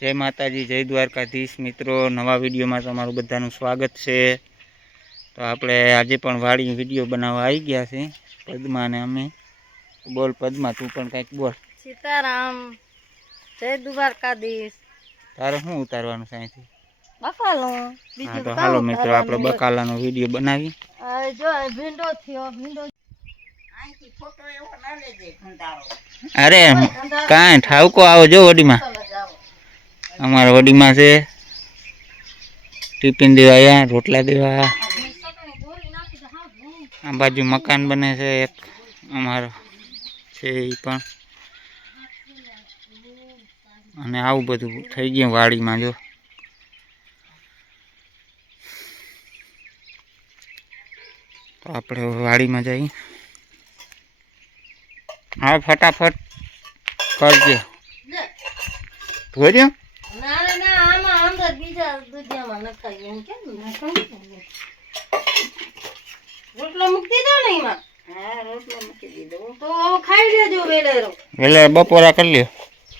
જય માતાજી જય દ્વારકાધીશ. મિત્રો નવા વિડીયોમાં તમારું બધાનું સ્વાગત છે. તો આપણે આજે પણ વાળી વીડિયો બનાવવા આવી ગયા છે પદ્મા ને અમે. બોલ પદ્મા તું પણ કંઈક બોલ. સીતારામ જય દ્વારકાધીશ. તારે શું ઉતારવાનું છે અહીંથી? હા તો હાલો મિત્રો આપણે બકાલાનો વીડિયો બનાવી. જો ભીંડો થયો ભીંડો. અરે કાંઈ ઠાવકો આવો જો વડીમાં. અમારા વડીમાં છે. ટિફિન દેવા આવ્યા રોટલા દેવા આ બાજુ મકાન બને છે એક અમારો છે એ પણ. અને આવું બધું થઈ ગયું વાડીમાં જો. તો આપણે વાડીમાં જઈએ. હા ફટાફટ કરજો. ભર્યો ના રે ના આમાં અંદર બીજા દૂધિયામાં નખાય એમ કેમ નખાય રોટલો મૂકી દીધો ને એમાં. હા રોટલો મૂકી દીધો. તો ખાઈ લેજો વેલેરો. એટલે બપોરા કરી લ્યો.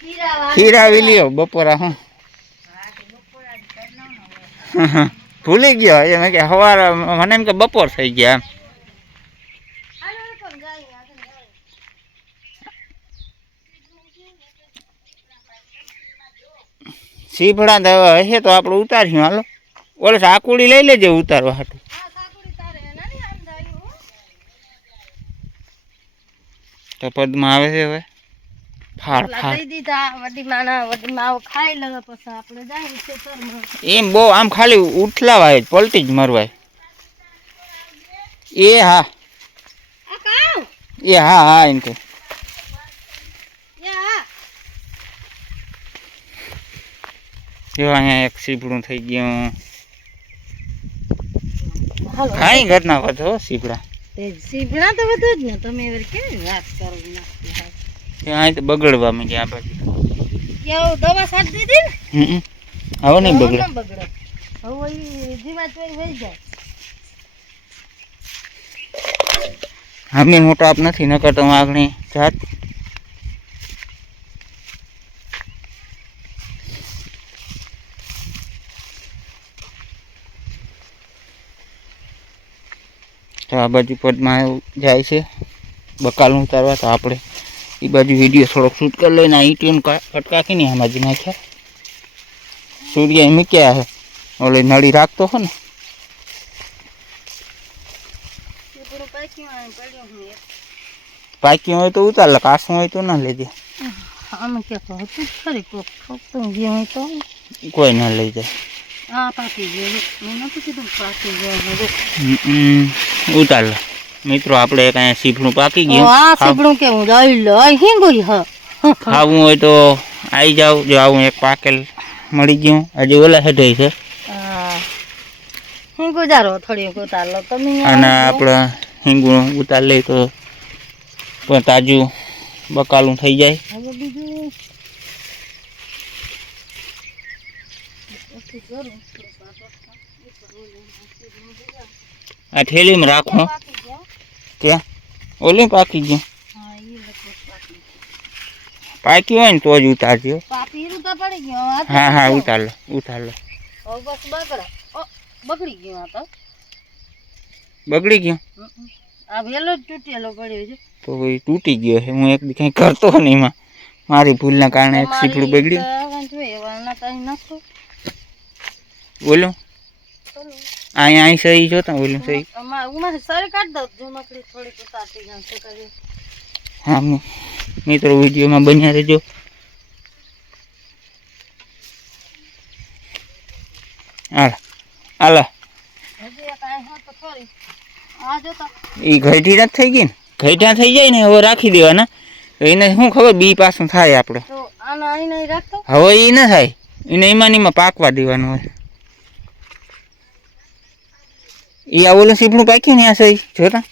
ખીરા ખીરાવી લ્યો બપોરા હું. ભૂલી ગયો એ મેં કે સવાર મને એમ કે બપોર થઈ ગયા એમ. સીભડા તો હવે હશે તો આપણે ઉતાર્યું હાલો. ઓલે સાકુડી લઈ લેજે ઉતારવા હાટું. તો પદમાં આવે છે હવે. એમ બહુ આમ ખાલી ઉઠલાવાય પલટી જ મરવાય. એ હા. એ હા હા એમ કે. જો અહીંયા એક સીપડું થઈ ગયું. કાંઈ ઘટના વધો સીપડા સીપડા તો વધુ જ ને તમે કેવી વાત કરો અહીં તો બગડવા માંડ્યા આ બાજુ. દવા સાટ દીધી ને? હવે નહીં બગડે. બગડે. હવે જીવાત વહી વહી જાય. અમે મોટો આપ નથી નકર તો આગળ જાત. તો આ બાજુ પદમાં જાય છે. બકાલું ઉતારવા તો આપણે એ બાજુ વીડિયો થોડોક શૂટ કરી લઈને આ ઈટીએમ કટકાકીને આમાં જ નાખ્યા. સૂર્ય મૂક્યા છે. ઓલે નળી રાખતો હો ને. સીભડું પાક્યું અને પડ્યું હું એક. પાકી હોય તો ઉતાર લે કાસું હોય તો ના લેજે. આમાં ક્યાંક હતું જ ખરી કોક ઠોકતું ગયું હોય તો કોઈ ના લઈ જાય. આ પાકી ગયું મેં નતું કીધું પાકી ગયું ઉતાર લે. મિત્રો આપણે કાંઈ સીફળું પાકી ગયું. લે. હિંગુઈ હ. ખાવું હોય તો આવી જાવ જો આવું એક પાકેલ મળી ગયું. હજી ઓલા હેઠે છે. હિંગુ જારો થોડી ઉતાર લો. તમે અને આપણે હિંગુ ઉતાર લઈ તો પણ તાજું બકાલું થઈ જાય. બીજું આ થેલીમાં રાખો પાકી ગયા ક્યાં ઓલું પાકી ગયું હા ઈ લગભગ પાકી પાક્યું હોય ને તો જ ઉતારજો પાપીરું તો પડી ગયું આ તો હા હા શું? ઉતાર લો ઉતાર લો હવે બસ બગડે ઓ, બગડી ગયું આ તો બગડી ગયું હમ. આ વેલો જ તૂટેલો પડ્યો છે તો એ તૂટી ગયો છે હું એક દી કંઈ કરતો ને એમાં મારી ભૂલના કારણે એક સીપડું બગડ્યું તમારી અહીં અહીંયા અહીં સહી જોતા ઓલું સહી. હા મિત્રો વિડીયોમાં બન્યા રહેજો. હાલ હાલ. એ ઘઈટી નથી થઈ ગઈ ને? ઘઈટા થઈ જાય ને હવે રાખી દેવાના. એને શું ખબર બી પાછું થાય આપણે હવે એ ના થાય. એને એમાં એમાં પાકવા દેવાનું હોય. એ આ ઓલું સીપડું પાક્યું ને આ સહી જોતા?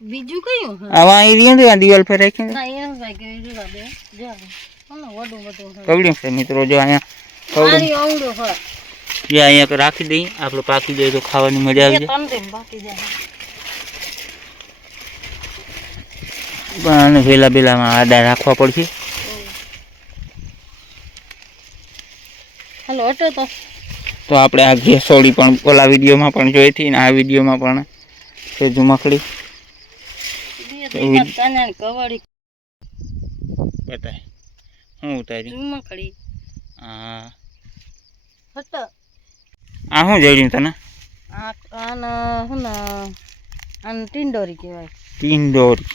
બીજું કયું? આવા એ ને આ દિવાલ પર રાખી ના એ કેવી રીવા દે. જો હને વડું વડું હોય. છે મિત્રો જો અહીંયા કવડું આવડો હોય. જે અહીંયા રાખી દઈએ આપણે પાકી જાય તો ખાવાની મજા આવી જાય. પણ આને વેલા બેલામાં આડા રાખવા પડશે. હાલો હટો તો. તો આપણે આ ઘેસોડી પણ ઓલા વિડીયોમાં પણ જોઈ હતી ને આ વિડીયોમાં પણ છે ઝુમખડી બતાય. હું ઉતારી? ઝુમખડી હા. આ શું જડ્યું તને? શું ટીંડોરી કહેવાય. ટીંડોરી.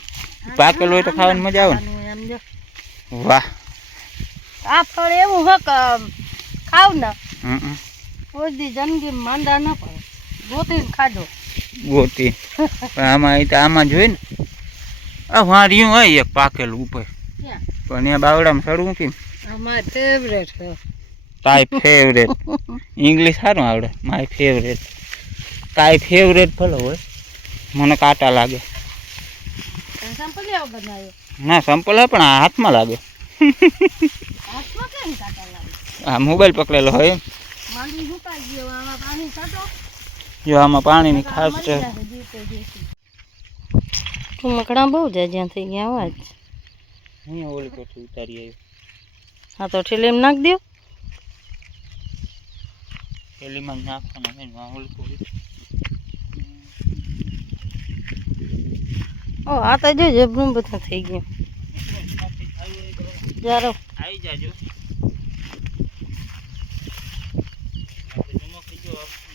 પાકેલું હોય તો ખાવાની મજા આવે એમ જો. ને વાહ. આ ફળ એવું હે કે ખાવ ને. હમ. દી જિંદગી માંદા ન પડે. ગોતી ખાજો ગોતી. આમાં અહીં તો આમાં જોઈએ ને. આ વાર્યું હોય એક પાકેલું ઉપર. પણ એ બાવડામાં સડવું ને. અમારી ફેવરેટ છે. તાય ફેવરેટ ઇંગ્લિશ સારું આવડે. માય ફેવરેટ તાય ફેવરેટ ભલે હોય. મને કાંટા લાગે. ના સંપલ હોય પણ આ હાથમાં લાગે. હાથમાં લાગે? આ મોબાઈલ પકડેલો હોય એમ. માંડી સુકાઈ ગયો આમાં પાણી છાંટો. જો આમાં પાણીની ખાસ છે. મકડા બહુ જાય જ્યાં થઈ ગયા અવાજ અહીંયા ઓલી કોઠી ઉતારી આવ્યો હા તો ઠેલીમ નાખ દો પેલીમાં જ નાખવાના હોય ને આ ઓલી કોઠી ઓ આ તો જો જબરું બધું થઈ ગયું. જારો. આવી જાજો.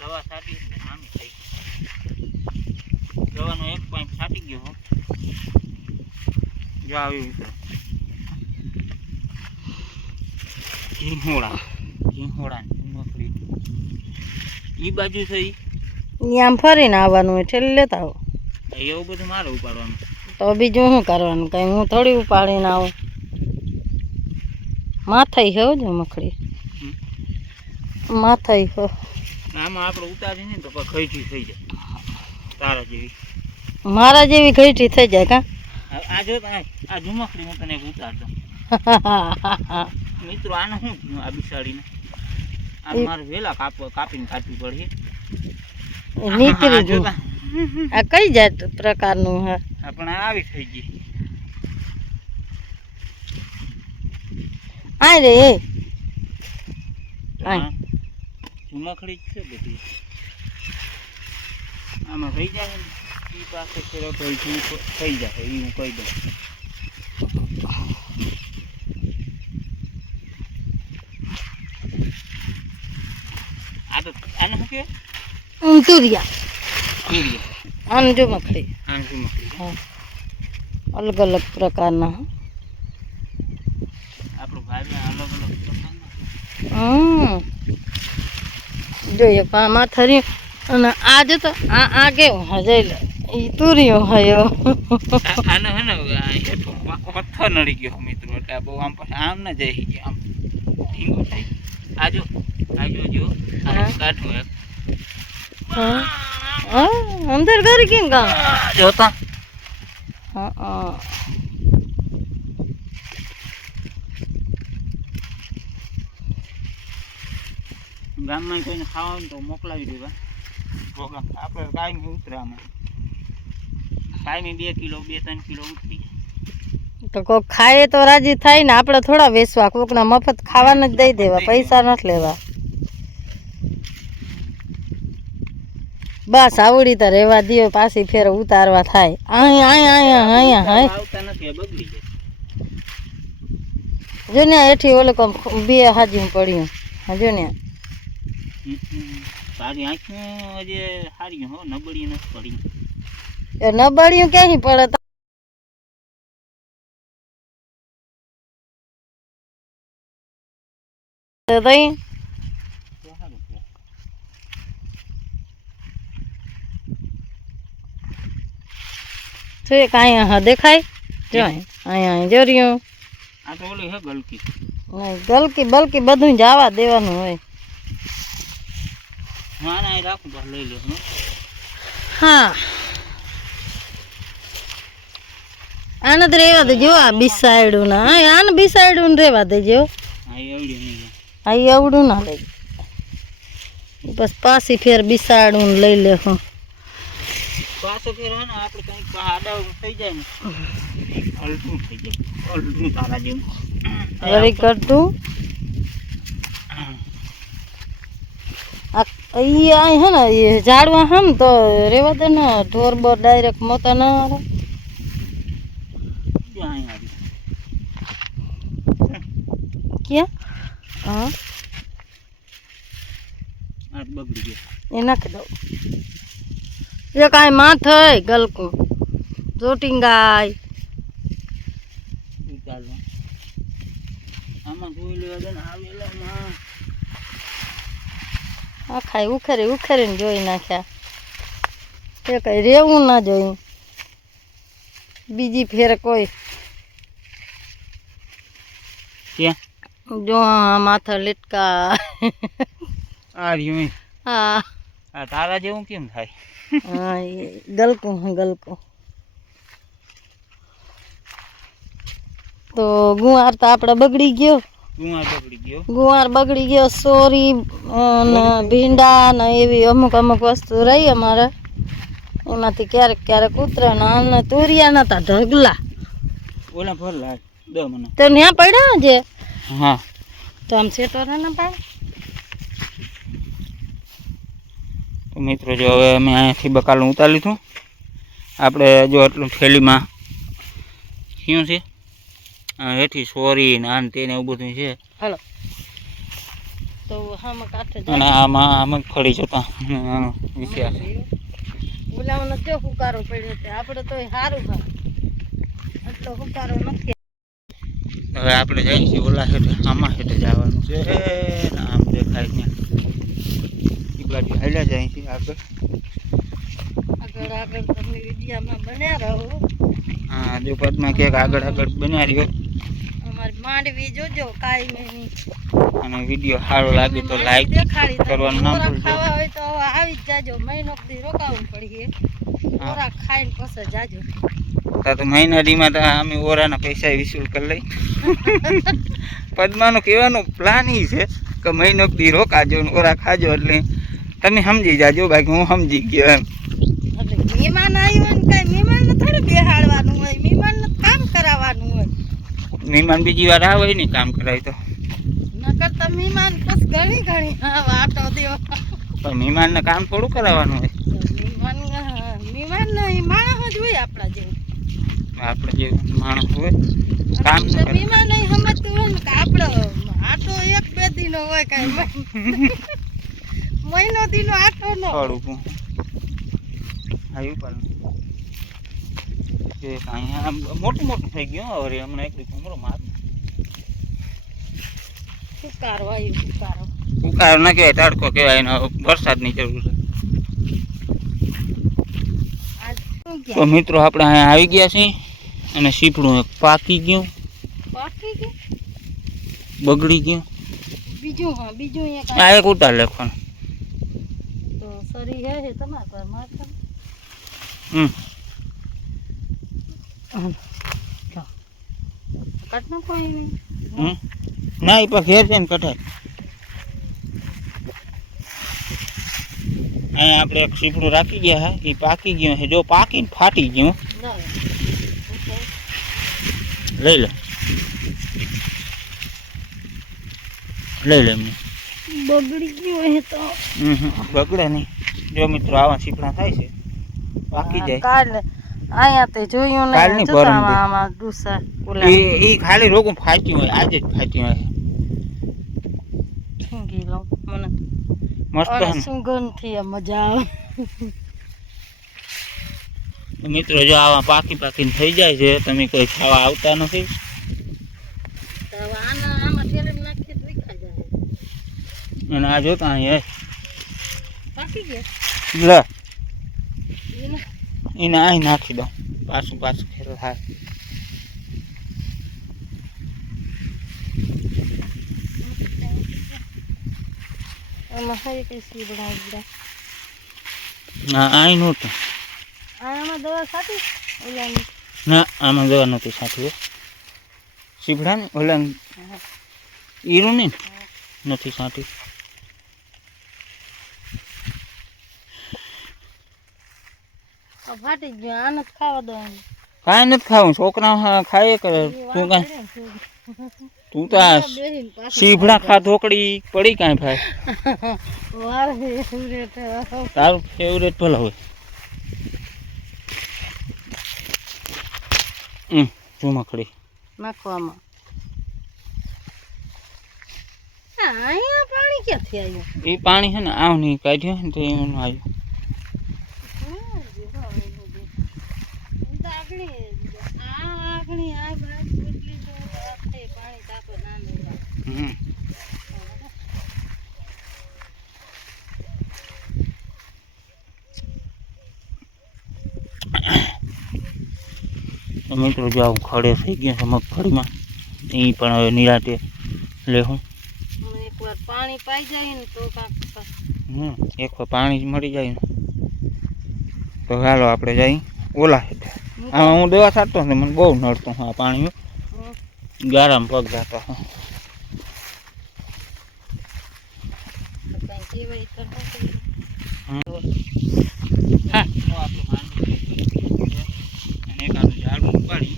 દવા છાંટી એટલે નામી થઈ ગઈ. દવાનો એક પોઈન્ટ છાંટી ગયો જો આવ્યું છે ઘીહોળા ઘીહોળા મકડી ઈ બાજુ થઈ આમ ફરીને આવવાનું હોય ઠેલી લેતા આવો. એવું બધું મારે ઉપાડવાનું. તો બીજું શું કરવાનું? કઈ હું થોડી ઉપાડીને આવું? માથાઈ હો જો મખડી માથાઈ હો. આમાં આપણે ઉતારી ને તો પછી થઈ જાય. તારા જેવી. મારા જેવી ઘઈટી થઈ જાય કા? આ આ જો આ આ ઝુમખડી હું તને ઉતાર દઉં. મિત્રો આને શું થયું આ બિસાડીને? આ મારે વેલા કાપ કાપીને કાઢવી પડે નીકળી જો આ કઈ જાત પ્રકારનું હે? આપણે આવી થઈ ગઈ. આ રે એ. જ છે બધી. આમાં થઈ જાય ને ઈ પાસે તો ઈ થઈ જાય એ હું કહી દઉં. આ તો આને શું ઊંતુરિયા સૂર્ય આને મખડી. આને ઝુમખડી હા. અલગ અલગ પ્રકારના. આપણું ભાઈ અલગ અલગ પ્રકારના. હમ. જોઈએ પણ આમાં થરી અને આ જો તો આ આ કેવું હા જઈ લે. ઈ તુરિયો હયો. આ- આને હે ને આ હેઠો પ- પથ્થર નડી ગયો મિત્રો એટલે આ બહુ આમ પછી આમ ના જઈ ગયો આમ. ઢીંગો થઈ ગયો. આ જો આ જો જો આ હા. કાઢું એક. હા. હા, અંદર કરી કેમ કામ આ જોતા હા. ગામમાં કોઈને ખાવાનું તો મોકલાવી દેવા. પ્રોગ્રામ આપણે કાંઈ નહીં ઉતરે આમાં. કાંઈ નહીં બે કિલો બે ત્રણ કિલો ઉતરી તો કોક ખાય તો રાજી થાય ને આપણે થોડા વેચવા કોકના મફત ખાવાના જ દઈ દેવા પૈસા નથી લેવા. બસ આવડી તો રહેવા દ્યો પાછી ફેર ઉતારવા થાય. અહીંયા અહીંયા અહીંયા અહીંયા હાય આવતા નથી આ બગડી જાય. જો ને એઠી ઓલે કમ બે હાજી પડ્યું. હા જો ને. તારી આંખો હજી સારી હો નબળી નથી પડી. એ નબળિયું ક્યાંય પડે? તઈ? હા દેખાય? જો અહીંયા અહીંયા જો રહ્યું આ તો ઓલી હે ગલકી. ગલકી બલકી બધું જવા દેવાનું હોય. ના ના એ રાખું બસ લઈ લે હા. આને તો રેવા દેજો આ બિસાયડું ના આને બિસાયડું ને રેવા દેજો. હા એ એવડી નહીં આ ઈ આવડું ના લઈ બસ પાછી ફેર બિસાડું લઈ લે હું. પાછો ફેર હે ને આપણે કંઈક આડા થઈ જાય ને. અલટું થઈ જાય. અલટું તારા જેવું. વળી કરતું. ઈ આ હે ને એ ઝાડવા હમ તો રેવા દે ને ઢોર બોર ડાયરેક્ટ મોતા ના આવે. ક્યાં હા. એ નાખી દઉં. એ કાંઈ માથે ગલકું. ચોટીંગાય આમાં જોઈ લેવા દે ને આ ખાઈ ઉખેરી ઉખેરીને જોઈ નાખ્યા. એ કઈ રેવું ના જોયું. બીજી ફેર કોઈ. જો માથા લીટકા. આ રહ્યું હા. આ તારા જેવું કેમ થાય? હા ગલકું હે ગલકું. તો ગુવાર તો આપણે બગડી ગયો. ગુવાર બગડી ગયો. સોરી અને ભીંડા ને એવી અમુક અમુક વસ્તુ રહી અમારે. એમાંથી ક્યારેક ક્યારેક ઉતરે ને અને તુરિયા નતા ઢગલા. ઓલા દે મને. તો ન્યા પડ્યા છે હા. તો આમ સેટો ના પાડે. તો મિત્રો જો હવે અમે અહીંયાથી બકાલું ઉતારી લીધું. આપણે જો એટલું થેલીમાં શું છે. હેઠી સોરી ને આને તેને એવું બધું છે. હાલો. તો આમાં કાઠે અને આમાં આમાં ખડી જતા. આનો વિચાર. બોલાવાનો તે હુકારો પડ્યો છે? આપણે તો સારું હા એટલો હુકારો નથી. હવે આપણે જઈએ છીએ ઓલા હેઠે આમાં હેઠે જવાનું છે. આમ દેખાય ત્યાં. બાજુ હાલ્યા જાય છે આગળ. આગળ આગળ તમને વિડીયામાં બન્યા રહો. હા જો પદમાં ક્યાંક આગળ આગળ બન્યા રહ્યો. અમારી માંડવી જોજો કાયમી અને વીડિયો સારો લાગે તો લાઈક કરવાનું ના ભૂલજો. ખાવા હોય તો આવી જ જાજો. મહિનો સુધી રોકાવું પડીએ. ઓરા ખાઈને પછી જાજો. તા તો મહિના દીમાં તો અમે ઓરાના પૈસા વિસૂલ કરી લઈ. પદ્માનો કહેવાનો પ્લાન એ છે કે મહિનો સુધી રોકાજો ને ઓરા ખાજો એટલે તમે સમજી જાજો બાકી હું સમજી ગયો એમ. મહેમાન આવ્યો ને કઈ મહેમાનને થોડું બેહાડવાનું હોય મહેમાનને કામ કરાવવાનું હોય. મહેમાન બીજી વાર આવે ને કામ કરાય તો. નકર તો મહેમાન પછી ઘણી ઘણી વાટો દેવો. પણ મહેમાનને કામ થોડું કરાવવાનું હોય. મહેમાન મહેમાન નહીં માણસ જ હોય આપણા જેવું. આપણે જે માણસ હોય કામ ન કરે. મહેમાન નહીં સમજતું હોય ને કે આપણો આટો એક બે દિનો હોય કાંઈ મહિનો. દિનો આટો ન. થોડું આવ્યું પણ. મોટું મોટું થઈ ગયું હવે હમણાં એક ઘૂમરો માર. ફુકારો આવ્યો ફુકારો. ઉકાળ ના કહેવાય તડકો કહેવાય ને વરસાદની જરૂર છે. તો મિત્રો આપણે અહીંયા આવી ગયા છીએ અને સીપડું એક પાકી ગયું પાકી ગયું? બગડી ગયું. બીજું હા બીજું એક આ એક ઉતાર લેખવાનું. તો સરી હે તમારા મારતા હમ. કાટ નાખો એને ના એ પણ ઘેર છે ને કટાય અહીંયા આપણે એક સીપડું રાખી ગયા હે એ પાકી ગયું છે જો પાકીને ફાટી ગયું. લઈ લે. લઈ લે બગડી ગયું હે તો. બગડે નહીં. જો મિત્રો આવા સીપડા થાય છે. પાકી જાય. કાલ અહીંયા તે જોયું કાલની આમાં ડુસા ઓલા એ ખાલી રોગું ફાટ્યું હોય આજે જ ફાટ્યું હોય. ઠીંગી લો મને મસ્ત? સુગંધથી મજા આવે. મિત્રો જો આવા પાકી પાકીને થઈ જાય છે તમે કોઈ ખાવા આવતા નથી. અને આ જોતા અહીંયા. પાકી ગયા? લે. એને અહીં નાખી દો પાછું પાછું ખેલ થાય. ના અહીં નહોતું. આમાં દવા સાટી? ઓલાની. ના આમાં દવા નહોતું સાચું સીભડા ને ઓલા. ઈરું ને? નથી સાટી. ફાટી ગયો આને જ ખાવા દો કાંઈ નથી ખાવું છોકરા હા ખાઈએ કરે. તું કાંઈ કાંઈ તું. તો આ બેહીને પાછું સીભડા ખા ઢોકળી પડી કાંઈ ભાઈ. મારે ફેવરેટ તારું ફેવરેટ ભલે હોય. હમ ચુમકડી નાખવામાં હા, અહીંયા પાણી ક્યાંથી આવ્યું? એ પાણી છે ને આવ નહીં કાઢ્યું ને તો એનું આવ્યું. હમ. તો મિત્રો જો આવું ખડે થઈ ગયા છે મગફળીમાં એ પણ હવે નિરાતે લેવું એકવાર પાણી પાઈ જાય ને તો હમ એક વાર પાણી જ મળી જાય ને. તો હાલો આપણે જઈ. ઓલા હેઠે આમાં હું દવા છાંટતો ને મને બહુ નડતું આ પાણી ગારામાં પગ જતો કઈ કહેવાય તો નથી. હા અને એકાદું ઝાડું ઉપાડી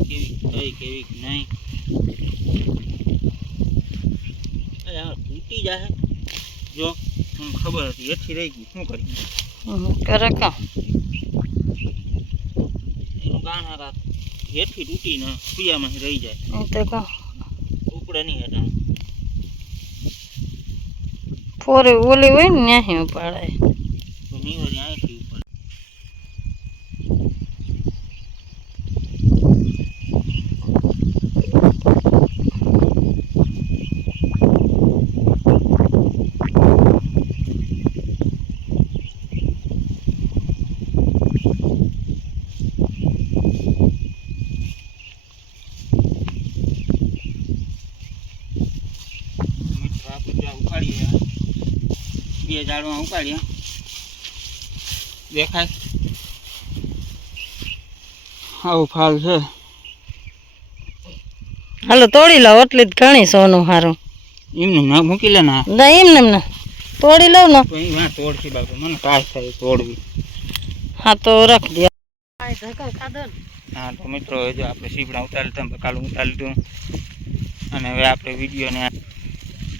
કેવી થઈ કેવી નહીં અરે આ તૂટી જાય જો મને ખબર હતી એથી રહી ગઈ શું કરી હમ, કરે કાં એનું ગાણા રાત હેઠી તૂટીને સુયામાં રહી જાય. તો કાં ઉપડે નહીં હેઠા. ફોરે ઓલી હોય ને ન્યાહી ઉપાડાય તો અહીંથી ઉપર મિત્રો આપણે જો આ ઉપાડીએ. બે ઝાડમાં ઉપાડ્યા દેખાય? આવું ફાલ છે. હાલો તોડી લો એટલે જ ઘણી સોનું સારું એમને ના મૂકી લે ના ના એમ ને એમ ને. તોડી લઉં ને. તો તોડશી બાપુ મને કાશ થાય તોડવી. હા તો રાખ દે. હા તો મિત્રો હવે જો આપણે સીપડા ઉતારી લીધા કાલું ઉતારી લીધું. અને હવે આપણે વિડીયોને અને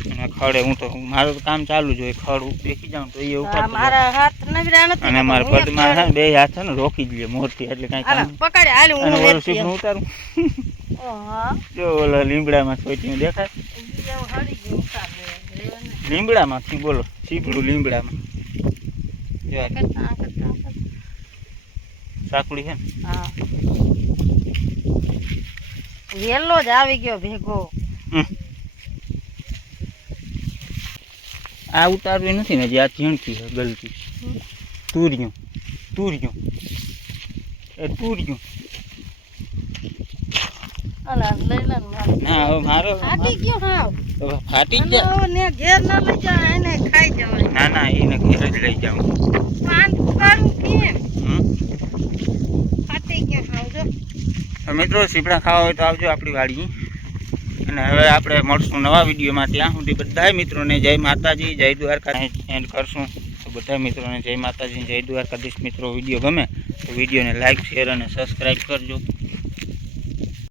ખડે હું તો મારું તો કામ ચાલુ જ હોય ખડ દેખી જાઉં તો એ ઉપર મારા હાથ નવરા નથી અને મારા પદમાં છે બે હાથ છે ને રોકી જ લે મોરથી એટલે કાંઈ કામ પકડે હાલ હું અને ઓલું સીપડું ઉતારું. ઓહા. જો ઓલા લીમડામાં સોચીને દેખાય. લીમડામાંથી બોલો સીપડું લીમડામાં. જો સાકડી છે ને. હા. વેલો જ આવી ગયો ભેગો. હમ. આ ઉતારવી નથી ને જે આ ઝીણકી છે ગલતી. તુર્યું તુર્યું. એ તુર્યું. ના મારો. ફાટી ગયો હાવ. ફાટી જાય ને ઘેર ના લઈ જા એને ખાઈ જવાય. ના ના એને ઘેર જ લઈ જાઉં પાન કરું કેમ? ફાટી ગયો હાવ જો. તો મિત્રો સીપડા ખાવા હોય તો આવજો આપણી વાડી અને હવે આપણે મળશું નવા વિડીયોમાં. ત્યાં સુધી બધા મિત્રોને જય માતાજી, જય દ્વારકા. એન્ડ કરશું. તો બધા મિત્રોને જય માતાજી, જય દ્વારકાધીશ મિત્રો. વીડિયો ગમે તો વિડીયોને લાઈક શેર અને સબસ્ક્રાઈબ કરજો.